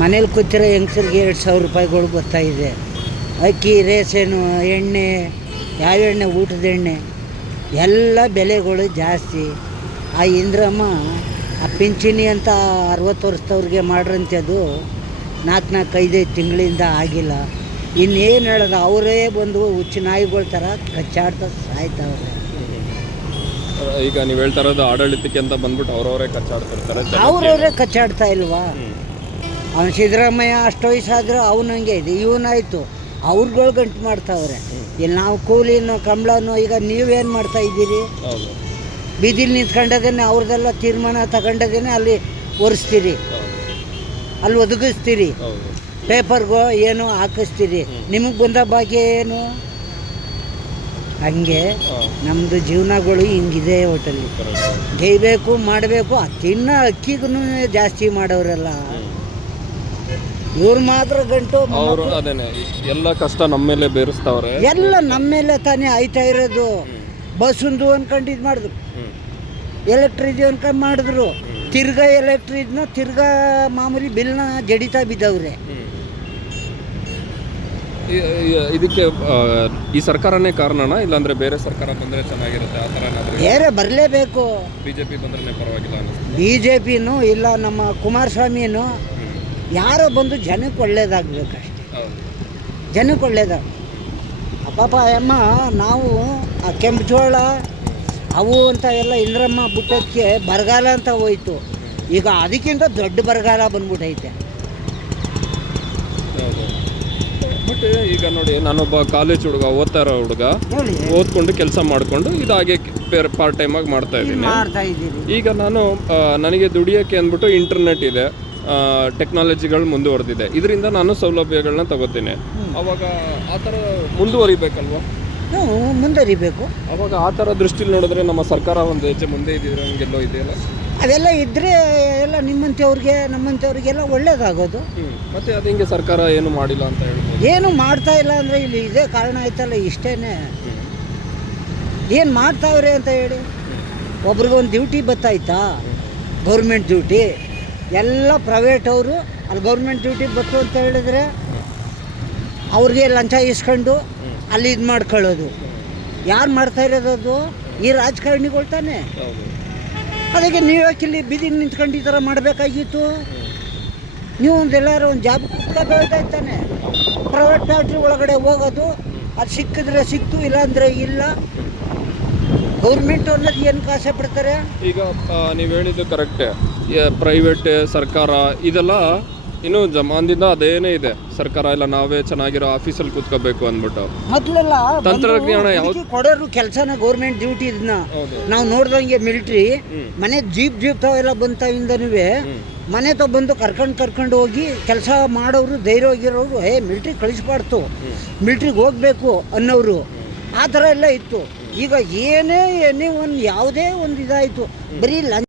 ಮನೇಲಿ ಕೂತಿರೋ ಹೆಂಗಸರಿಗೆ 2,000 ರೂಪಾಯಿಗಳು ಬರ್ತಾಯಿದೆ. ಅಕ್ಕಿ, ರೇಷನು, ಎಣ್ಣೆ, ಯಾವ ಎಣ್ಣೆ, ಊಟದ ಎಣ್ಣೆ ಎಲ್ಲ ಬೆಲೆಗಳು ಜಾಸ್ತಿ. ಆ ಇಂದ್ರಮ್ಮ ಆ ಪಿಂಚಣಿ ಅಂತ 60 ವರ್ಷದವ್ರಿಗೆ ಮಾಡ್ರಂಥದ್ದು 4-5 ತಿಂಗಳಿಂದ ಆಗಿಲ್ಲ. ಇನ್ನೇನು ಹೇಳೋದು, ಅವರೇ ಬಂದು ಹುಚ್ಚು ನಾಯಿಗಳ ಥರ ಕಚ್ಚಾಡ್ತಾ ಸಾಯ್ತಾವ್ರೆ. ಈಗ ನೀವು ಹೇಳ್ತಾ ಇರೋದು ಆಡಳಿತಕ್ಕೆ ಅಂತ ಬಂದ್ಬಿಟ್ಟು ಅವರವರೇ ಕಚ್ಚಾಡ್ತಿರ್ತಾರೆ. ಅವರವರೇ ಕಚ್ಚಾಡ್ತಾ ಇಲ್ವಾ? ಅವನು ಸಿದ್ದರಾಮಯ್ಯ ಅಷ್ಟು ವಯಸ್ಸಾದರೂ ಅವನಂಗೆ ಇದೆ, ಇವನಾಯಿತು ಅವ್ರುಗಳು ಗಂಟು ಮಾಡ್ತಾವ್ರೆ. ಇಲ್ಲಿ ನಾವು ಕೂಲಿನೋ ಕಂಬಳನೋ, ಈಗ ನೀವೇನು ಮಾಡ್ತಾ ಇದ್ದೀರಿ? ಬೀದಿಲಿ ನಿಂತ್ಕೊಂಡದೇನೆ ಅವ್ರದ್ದೆಲ್ಲ ತೀರ್ಮಾನ ತಗೊಂಡದೇನೆ ಅಲ್ಲಿ ಒರೆಸ್ತೀರಿ, ಅಲ್ಲಿ ಒದಗಿಸ್ತೀರಿ, ಪೇಪರ್ಗೋ ಏನೋ ಹಾಕಿಸ್ತೀರಿ. ನಿಮಗೆ ಬಂದ ಭಾಗ್ಯ ಏನು? ಹಂಗೆ ನಮ್ಮದು ಜೀವನಗಳು ಹಿಂಗಿದೆ. ಹೋಟೆಲ್ಲಿ ಗೈಬೇಕು ಮಾಡಬೇಕು. ತಿನ್ನೋ ಅಕ್ಕಿಗೂ ಜಾಸ್ತಿ ಮಾಡೋರೆಲ್ಲ ಇವ್ರು ಮಾತ್ರ ಗಂಟು. ಅವರು ಅದೇನೆ ಎಲ್ಲ ಕಷ್ಟ ನಮ್ಮ ಮೇಲೆ ಬೇರಿಸ್ತಾವ್ರೆ. ಎಲ್ಲ ನಮ್ಮ ಮೇಲೆ ತಾನೇ ಆಯ್ತಾ ಇರೋದು. ಬಸ್ಸೊಂದು ಅನ್ಕೊಂಡು ಇದು ಮಾಡಿದ್ರು, ಎಲೆಕ್ಟ್ರಿಕ್ ಅನ್ಕೊಂಡು ಮಾಡಿದ್ರು, ತಿರ್ಗಾ ಎಲೆಕ್ಟ್ರಿಕ್ನ ತಿರ್ಗಾ ಮಾಮೂಲಿ ಬಿಲ್ನ ಜಡಿತಾ ಬಿದ್ದವ್ರೆ. ಇದಕ್ಕೆ ಈ ಸರ್ಕಾರನೇ ಕಾರಣನಾ, ಇಲ್ಲಾಂದ್ರೆ ಬೇರೆ ಸರ್ಕಾರ ಬಂದರೆ ಚೆನ್ನಾಗಿರುತ್ತೆ ಆ ಥರ ಏನಾದರೂ? ಬೇರೆ ಬರಲೇಬೇಕು. ಬಿಜೆಪಿ ಬಂದ್ರೆ ಪರವಾಗಿಲ್ಲ ಅನ್ನಿಸ್ತು. ಬಿಜೆಪಿನೂ ಇಲ್ಲ, ನಮ್ಮ ಕುಮಾರಸ್ವಾಮಿನೂ ಯಾರೋ ಬಂದು ಜನಕ್ಕೆ ಒಳ್ಳೇದಾಗಬೇಕಷ್ಟೆ. ಜನಕ್ಕೆ ಒಳ್ಳೇದಾಗ ಪಾಪ ಅಮ್ಮ ನಾವು ಆ ಕೆಂಪು ಜೋಳ ಅವು ಅಂತ ಎಲ್ಲ ಇಂದ್ರಮ್ಮ ಬುಟ್ಟಕ್ಕೆ ಬರಗಾಲ ಅಂತ ಹೋಯ್ತು. ಈಗ ಅದಕ್ಕಿಂತ ದೊಡ್ಡ ಬರಗಾಲ ಬಂದ್ಬಿಟ್ಟೈತೆ. ಬಟ್ ಈಗ ನೋಡಿ, ನಾನೊಬ್ಬ ಕಾಲೇಜ್ ಹುಡುಗ, ಓದ್ತಾ ಇರೋ ಹುಡುಗ, ಓದ್ಕೊಂಡು ಕೆಲಸ ಮಾಡಿಕೊಂಡು ಇದಾಗೆ ಬೇರೆ ಪಾರ್ಟ್ ಟೈಮಾಗಿ ಮಾಡ್ತಾ ಇದ್ದೀನಿ. ಈಗ ನನಗೆ ದುಡಿಯೋಕ್ಕೆ ಅಂದ್ಬಿಟ್ಟು ಇಂಟರ್ನೆಟ್ ಇದೆ, ಟೆಕ್ನಾಲಜಿಗಳು ಮುಂದುವರೆದಿದೆ, ಇದರಿಂದ ನಾನು ಸೌಲಭ್ಯಗಳನ್ನ ತಗೋತೀನಿ. ಅವಾಗ ಆ ಥರ ಮುಂದುವರಿಬೇಕಲ್ವ? ಮುಂದುವರಿಬೇಕು. ಅವಾಗ ಆ ಥರ ದೃಷ್ಟಿಲಿ ನೋಡಿದ್ರೆ ನಮ್ಮ ಸರ್ಕಾರ ಒಂದು ಹೆಜ್ಜೆ ಮುಂದೆ ಇದ್ದಿದ್ರೆ ಹಂಗೆಲ್ಲೋ ಇದೆಯಲ್ಲ, ಅವೆಲ್ಲ ಇದ್ದರೆ ಎಲ್ಲ ನಿಮ್ಮಂಥವ್ರಿಗೆ ನಮ್ಮಂಥವ್ರಿಗೆಲ್ಲ ಒಳ್ಳೇದಾಗೋದು. ಮತ್ತೆ ಅದು ಹಿಂಗೆ ಸರ್ಕಾರ ಏನು ಮಾಡಿಲ್ಲ ಅಂತ ಹೇಳ್ಬೋದು. ಏನು ಮಾಡ್ತಾ ಇಲ್ಲ ಅಂದರೆ ಇಲ್ಲಿ ಇದೇ ಕಾರಣ ಆಯ್ತಲ್ಲ, ಇಷ್ಟೇ. ಏನು ಮಾಡ್ತಾವ್ರೆ ಅಂತ ಹೇಳಿ, ಒಬ್ರಿಗೊಂದು ಡ್ಯೂಟಿ ಬತ್ತಾಯ್ತಾ, ಗೌರ್ಮೆಂಟ್ ಡ್ಯೂಟಿ. ಎಲ್ಲ ಪ್ರೈವೇಟ್ ಅವರು ಅಲ್ಲಿ ಗೌರ್ಮೆಂಟ್ ಡ್ಯೂಟಿ ಬತ್ತು ಅಂತ ಹೇಳಿದ್ರೆ ಅವ್ರಿಗೆ ಲಂಚ ಇಸ್ಕೊಂಡು ಅಲ್ಲಿ ಇದು ಮಾಡ್ಕೊಳ್ಳೋದು. ಯಾರು ಮಾಡ್ತಾ ಇರೋದು? ಅದು ಈ ರಾಜಕಾರಣಿಗಳು ತಾನೆ. ಅದಕ್ಕೆ ನೀವು ಯಾಕೆ ಇಲ್ಲಿ ಬೀದಿಗೆ ನಿಂತ್ಕೊಂಡು ಈ ಥರ ಮಾಡಬೇಕಾಗಿತ್ತು? ನೀವು ಎಲ್ಲರೂ ಒಂದು ಜಾಬ್ ಕುತ್ಕೋಬೇಕಾಯ್ತಾನೆ. ಪ್ರೈವೇಟ್ ಫ್ಯಾಕ್ಟ್ರಿ ಒಳಗಡೆ ಹೋಗೋದು, ಅದು ಸಿಕ್ಕಿದ್ರೆ ಸಿಕ್ತು, ಇಲ್ಲಾಂದರೆ ಇಲ್ಲ. ಗೌರ್ಮೆಂಟ್ ಅನ್ನೋದು ಏನು ಕಾಸೆ ಪಡ್ತಾರೆ? ಈಗ ನೀವು ಹೇಳಿದ್ದು ಕರೆಕ್ಟೇ. ಪ್ರೈವೇಟ್, ಸರ್ಕಾರ ಇದೆಲ್ಲ ಇನ್ನೂ ಜಮಾನದಿಂದ ಅದೇನೇ ಇದೆ. ಸರ್ಕಾರ ಎಲ್ಲ ನಾವೇ ಚೆನ್ನಾಗಿರೋ ಆಫೀಸಲ್ಲಿ ಕೂತ್ಕೋಬೇಕು ಅಂದ್ಬಿಟ್ಟು ಮೊದಲೆಲ್ಲ ತಂತ್ರಜ್ಞಾನ ಕೊಡೋರು ಕೆಲಸನ ಗೌರ್ಮೆಂಟ್ ಡ್ಯೂಟಿ. ಇದನ್ನ ನಾವು ನೋಡ್ದಂಗೆ ಮಿಲಿಟ್ರಿ ಮನೆ ಜೀಪ್ ತಾವೆಲ್ಲ ಬಂತಾವಿಂದನೂ ಮನೆ ಬಂದು ಕರ್ಕೊಂಡು ಹೋಗಿ ಕೆಲಸ ಮಾಡೋರು, ಧೈರ್ಯವಾಗಿರೋರು, ಮಿಲಿಟ್ರಿ ಕಳಿಸ್ಬಾರ್ದು, ಮಿಲಿಟ್ರಿಗೆ ಹೋಗ್ಬೇಕು ಅನ್ನೋರು, ಆ ಥರ ಎಲ್ಲ ಇತ್ತು. ಈಗ ಏನೇ ಒಂದು ಯಾವುದೇ ಒಂದು ಇದಾಯಿತು, ಬರೀ